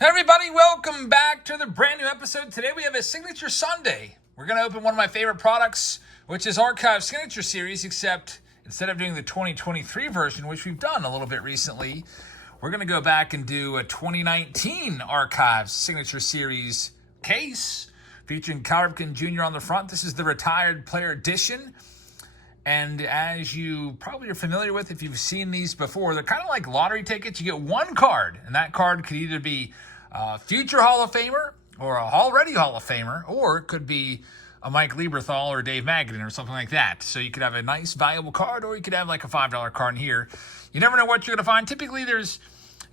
Everybody, welcome back to the brand new episode. Today we have a Signature Sunday. We're going to open one of my favorite products, which is Archive Signature Series, except instead of doing the 2023 version, which we've done a little bit recently, we're going to go back and do a 2019 Archive Signature Series case featuring Cal Ripken Jr. on the front. This is the Retired Player Edition. And as you probably are familiar with, if you've seen these before, they're kind of like lottery tickets. You get one card, and that card could either be a future Hall of Famer or a already Hall of Famer, or it could be a Mike Lieberthal or Dave Magadan or something like that. So you could have a nice, valuable card, or you could have like a $5 card in here. You never know what you're going to find. Typically, there's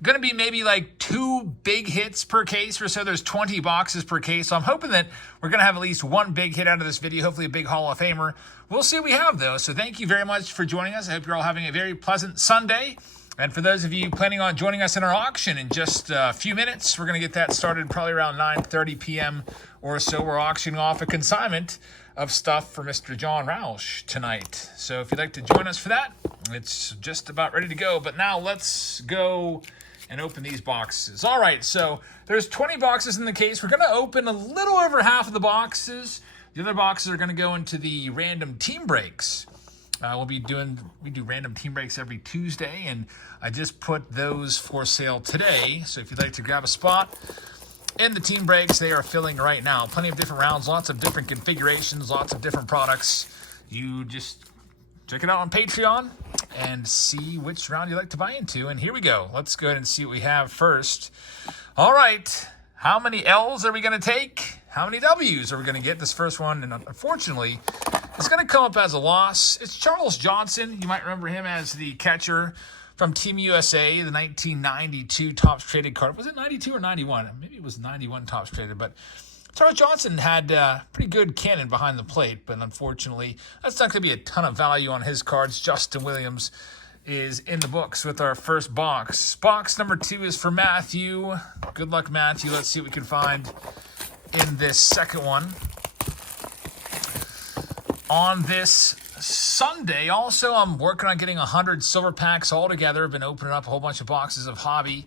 going to be maybe like 2 big hits per case or so. There's 20 boxes per case. So I'm hoping that we're going to have at least one big hit out of this video, hopefully a big Hall of Famer. We'll see what we have, though. So thank you very much for joining us. I hope you're all having a very pleasant Sunday. And for those of you planning on joining us in our auction in just a few minutes, we're going to get that started probably around 9:30 p.m. or so. We're auctioning off a consignment of stuff for Mr. John Roush tonight. So if you'd like to join us for that, it's just about ready to go. But now let's go and open these boxes. All right, so there's 20 boxes in the case. We're going to open a little over half of the boxes. The other boxes are going to go into the random team breaks. We do random team breaks every Tuesday, and I just put those for sale today. So if you'd like to grab a spot in the team breaks, they are filling right now. Plenty of different rounds, lots of different configurations, lots of different products. You just check it out on Patreon and see which round you like to buy into. And here we go. Let's go ahead and see what we have first. All right. How many L's are we going to take? How many W's are we going to get? This first one, and unfortunately, it's going to come up as a loss. It's Charles Johnson. You might remember him as the catcher from Team USA, the 1992 Topps Traded card. Was it 92 or 91? Maybe it was 91 Topps Traded, but Charles Johnson had pretty good cannon behind the plate, but unfortunately, that's not going to be a ton of value on his cards. Justin Williams is in the books with our first box. Box number 2 is for Matthew. Good luck, Matthew. Let's see what we can find in this second one. On this Sunday, also, I'm working on getting 100 silver packs all together. I've been opening up a whole bunch of boxes of Hobby,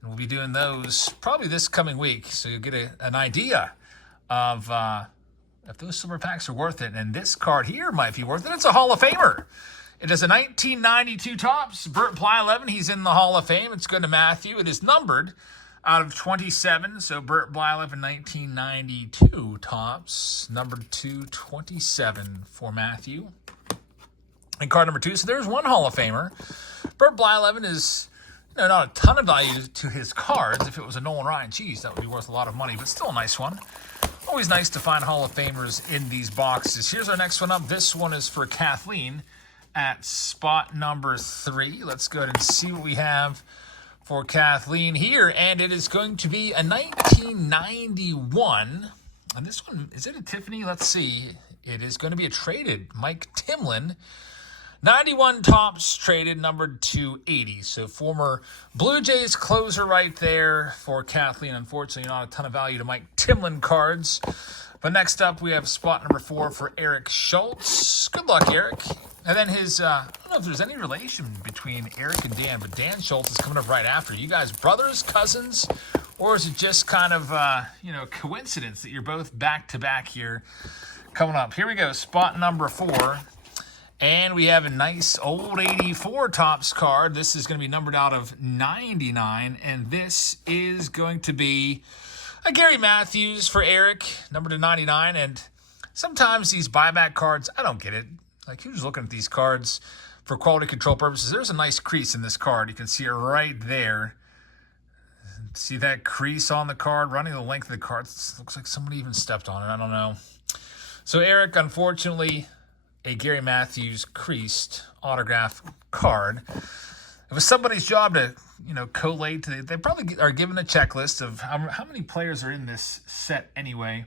and we'll be doing those probably this coming week, so you'll get an idea of if those silver packs are worth it. And this card here might be worth it. It's a Hall of Famer. It is a 1992 Topps. Burt Blyleven, he's in the Hall of Fame. It's going to Matthew. It is numbered out of 27. So Burt Blyleven, 1992 Topps, numbered to 27 for Matthew. And card number 2. So there's one Hall of Famer. Burt Blyleven is not a ton of value to his cards. If it was a Nolan Ryan, geez, that would be worth a lot of money, but still a nice one. Always nice to find Hall of Famers in these boxes. Here's our next one up. This one is for Kathleen at spot number 3. Let's go ahead and see what we have for Kathleen here. And it is going to be a 1991. And this one, is it a Tiffany? Let's see. It is going to be a traded Mike Timlin. 91 Topps traded, numbered to 80. So former Blue Jays closer right there for Kathleen. Unfortunately, not a ton of value to Mike Timlin cards. But next up, we have spot number 4 for Eric Schultz. Good luck, Eric. And then his, I don't know if there's any relation between Eric and Dan, but Dan Schultz is coming up right after. You guys brothers, cousins, or is it just kind of, coincidence that you're both back-to-back here coming up? Here we go, spot number 4. And we have a nice old 84 Topps card. This is going to be numbered out of 99, and this is going to be a Gary Matthews for Eric, numbered to 99. And sometimes these buyback cards, I don't get it. Like, who's looking at these cards for quality control purposes? There's a nice crease in this card. You can see it right there. See that crease on the card, running the length of the card? It looks like somebody even stepped on it. I don't know. So Eric, unfortunately, a Gary Matthews creased autograph card. It was somebody's job to, collate. They probably are given a checklist of how many players are in this set anyway.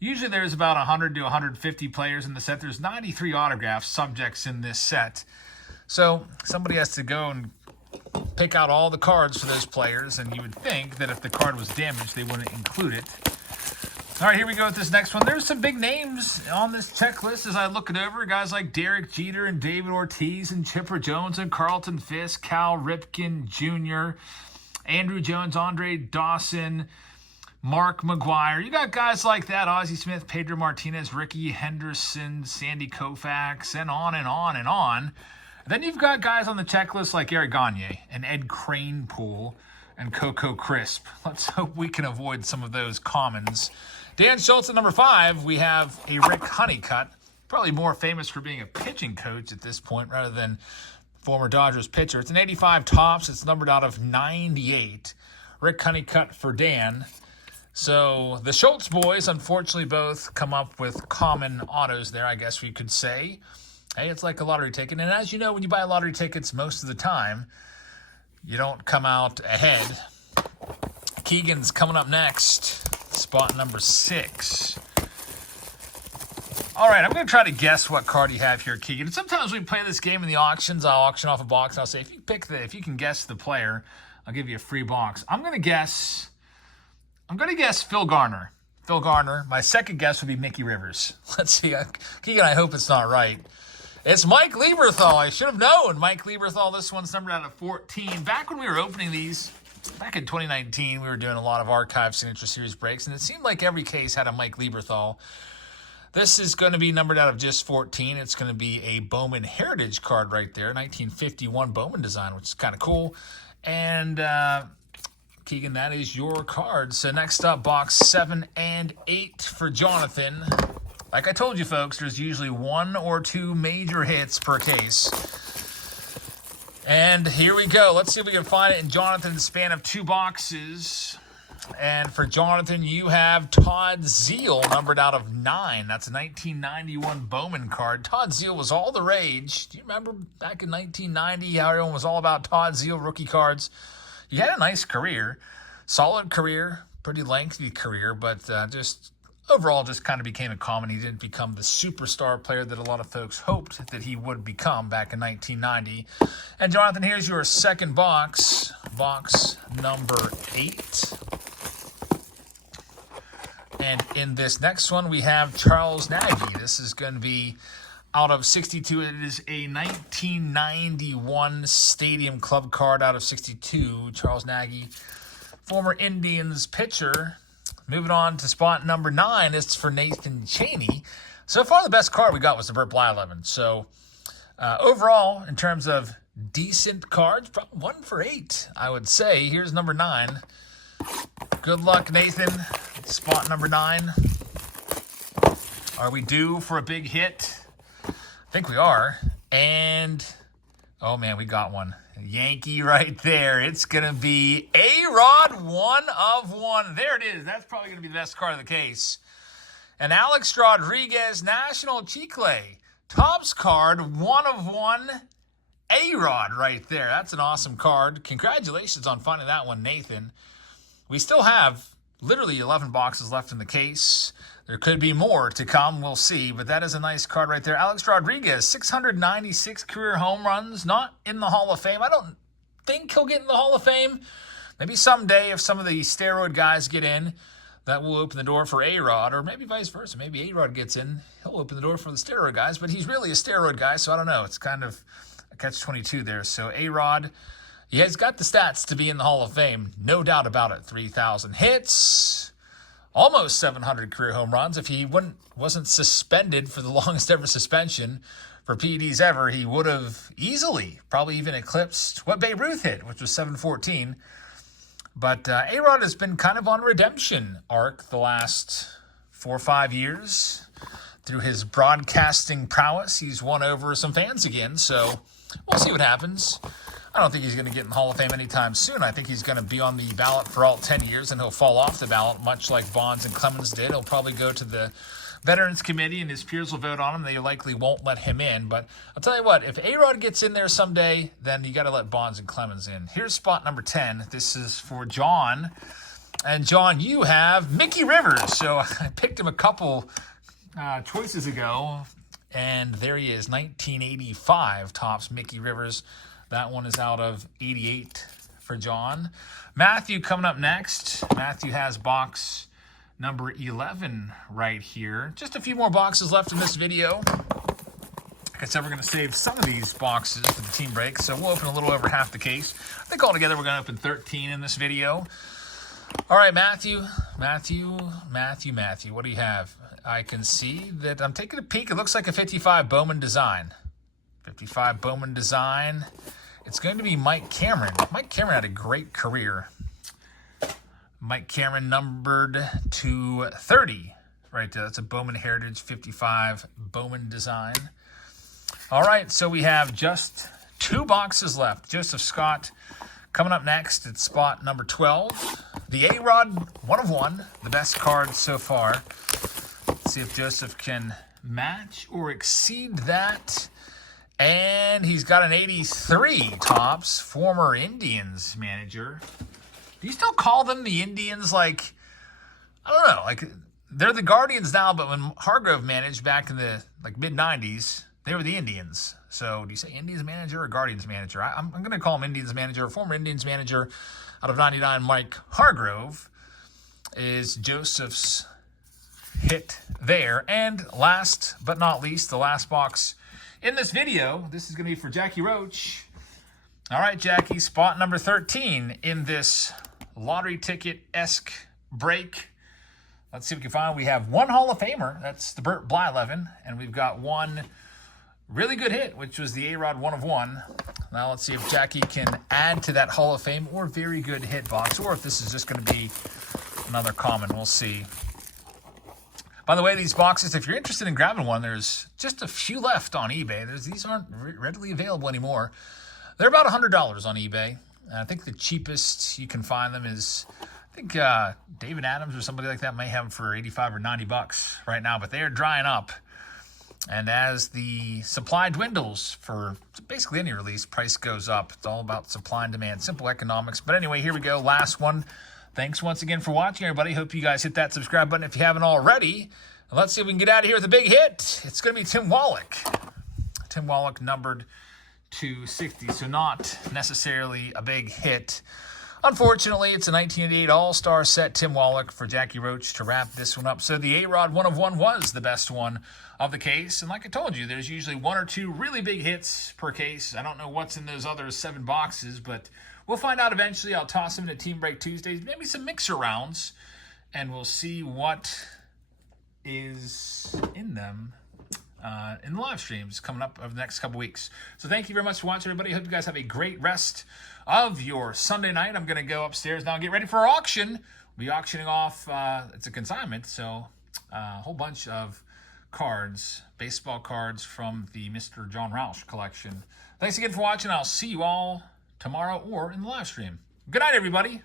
Usually there's about 100 to 150 players in the set. There's 93 autograph subjects in this set. So somebody has to go and pick out all the cards for those players, and you would think that if the card was damaged, they wouldn't include it. All right, here we go with this next one. There's some big names on this checklist as I look it over. Guys like Derek Jeter and David Ortiz and Chipper Jones and Carlton Fisk, Cal Ripken Jr., Andrew Jones, Andre Dawson, Mark McGuire. You got guys like that, Ozzie Smith, Pedro Martinez, Ricky Henderson, Sandy Koufax, and on and on and on. And then you've got guys on the checklist like Eric Gagne and Ed Kranepool and Coco Crisp. Let's hope we can avoid some of those commons. Dan Schultz at number 5. We have a Rick Honeycutt, probably more famous for being a pitching coach at this point rather than former Dodgers pitcher. It's an 85 tops. It's numbered out of 98. Rick Honeycutt for Dan. So the Schultz boys, unfortunately, both come up with common autos there, I guess we could say. Hey, it's like a lottery ticket. And as you know, when you buy lottery tickets, most of the time, you don't come out ahead. Keegan's coming up next, spot number 6. All right, I'm going to try to guess what card you have here, Keegan. And sometimes we play this game in the auctions. I'll auction off a box, and I'll say, if you can guess the player, I'll give you a free box. I'm going to guess Phil Garner. Phil Garner. My second guess would be Mickey Rivers. Let's see. Keegan, I hope it's not right. It's Mike Lieberthal. I should have known. Mike Lieberthal. This one's numbered out of 14. Back when we were opening these, back in 2019, we were doing a lot of Archive Signature Series breaks, and it seemed like every case had a Mike Lieberthal. This is going to be numbered out of just 14. It's going to be a Bowman Heritage card right there, 1951 Bowman design, which is kind of cool. And Keegan, that is your card. So next up, box 7 and 8 for Jonathan. Like I told you, folks, there's usually 1 or 2 major hits per case. And here we go. Let's see if we can find it in Jonathan's span of 2 boxes. And for Jonathan, you have Todd Zeile, numbered out of 9. That's a 1991 Bowman card. Todd Zeile was all the rage. Do you remember back in 1990 how everyone was all about Todd Zeile rookie cards? He had a nice career, solid career, pretty lengthy career, but just overall just kind of became a common. He didn't become the superstar player that a lot of folks hoped that he would become back in 1990. And Jonathan, here's your second box, box number 8. And in this next one, we have Charles Nagy. This is going to be out of 62. It is a 1991 Stadium Club card out of 62. Charles Nagy, former Indians pitcher. Moving on to spot number 9. It's for Nathan Cheney. So far, the best card we got was the Burt Blyleven. So overall, in terms of decent cards, probably 1 for 8, I would say. Here's number 9. Good luck, Nathan. Spot number 9. Are we due for a big hit? I think we are. And, oh man, we got one. Yankee right there. It's going to be A-Rod, 1 of 1. There it is. That's probably going to be the best card of the case. And Alex Rodriguez, National Chicle. Topps card, 1 of 1. A-Rod right there. That's an awesome card. Congratulations on finding that one, Nathan. We still have literally 11 boxes left in the case. There could be more to come. We'll see. But that is a nice card right there. Alex Rodriguez, 696 career home runs. Not in the Hall of Fame. I don't think he'll get in the Hall of Fame. Maybe someday if some of the steroid guys get in, that will open the door for A-Rod. Or maybe vice versa. Maybe A-Rod gets in. He'll open the door for the steroid guys. But he's really a steroid guy, so I don't know. It's kind of a catch-22 there. So A-Rod, he has got the stats to be in the Hall of Fame. No doubt about it. 3,000 hits. Almost 700 career home runs. If he wasn't suspended for the longest ever suspension for PEDs ever, he would have easily, probably even eclipsed what Babe Ruth hit, which was 714. But A-Rod has been kind of on a redemption arc the last 4 or 5 years. Through his broadcasting prowess, he's won over some fans again. So we'll see what happens. I don't think he's going to get in the Hall of Fame anytime soon. I think he's going to be on the ballot for all 10 years, and he'll fall off the ballot, much like Bonds and Clemens did. He'll probably go to the Veterans Committee, and his peers will vote on him. They likely won't let him in. But I'll tell you what, if A-Rod gets in there someday, then you got to let Bonds and Clemens in. Here's spot number 10. This is for John. And, John, you have Mickey Rivers. So I picked him a couple choices ago, and there he is, 1985 Topps Mickey Rivers. That one is out of 88 for John. Matthew coming up next. Matthew has box number 11 right here. Just a few more boxes left in this video. Like I said, we're going to save some of these boxes for the team break, so we'll open a little over half the case. I think altogether we're going to open 13 in this video. All right, Matthew, what do you have? I can see that I'm taking a peek. It looks like a 55 Bowman design. 55 Bowman design. It's going to be Mike Cameron. Mike Cameron had a great career. Mike Cameron numbered to 30. Right there, that's a Bowman Heritage 55 Bowman design. All right, so we have just 2 boxes left. Joseph Scott coming up next at spot number 12. The A-Rod 1 of 1, the best card so far. Let's see if Joseph can match or exceed that. And he's got an 83 Topps, former Indians manager. Do you still call them the Indians? Like, I don't know, like they're the Guardians now, but when Hargrove managed back in the mid-90s, they were the Indians. So do you say Indians manager or Guardians manager? I'm going to call him Indians manager. Former Indians manager out of 99, Mike Hargrove, is Joseph's hit there. And last but not least, the last box in this video, this is going to be for Jackie Roach. All right, Jackie, spot number 13 in this lottery ticket-esque break. Let's see if we can find. We have 1 Hall of Famer. That's the Burt Blyleven. And we've got 1 really good hit, which was the A-Rod 1 of 1. Now let's see if Jackie can add to that Hall of Fame or very good hit box, or if this is just going to be another common. We'll see. By the way, these boxes, if you're interested in grabbing one, there's just a few left on eBay. These aren't readily available anymore. They're about $100 on eBay. And I think the cheapest you can find them is, I think David Adams or somebody like that may have them for 85 or 90 bucks right now, but they are drying up. And as the supply dwindles for basically any release, price goes up. It's all about supply and demand, simple economics. But anyway, here we go. Last one. Thanks once again for watching, everybody. Hope you guys hit that subscribe button if you haven't already. And let's see if we can get out of here with a big hit. It's going to be Tim Wallach. Tim Wallach numbered to 60, so not necessarily a big hit. Unfortunately, it's a 1988 All-Star set, Tim Wallach, for Jackie Roach to wrap this one up. So the A-Rod 1 of 1 was the best one of the case. And like I told you, there's usually 1 or 2 really big hits per case. I don't know what's in those other 7 boxes, but we'll find out eventually. I'll toss them into Team Break Tuesdays, maybe some mixer rounds, and we'll see what is in them in the live streams coming up over the next couple weeks. So thank you very much for watching, everybody. Hope you guys have a great rest of your Sunday night. I'm going to go upstairs now and get ready for our auction. We'll be auctioning off, it's a consignment, so a whole bunch of cards, baseball cards from the Mr. John Roush collection. Thanks again for watching. I'll see you all tomorrow or in the live stream. Good night, everybody.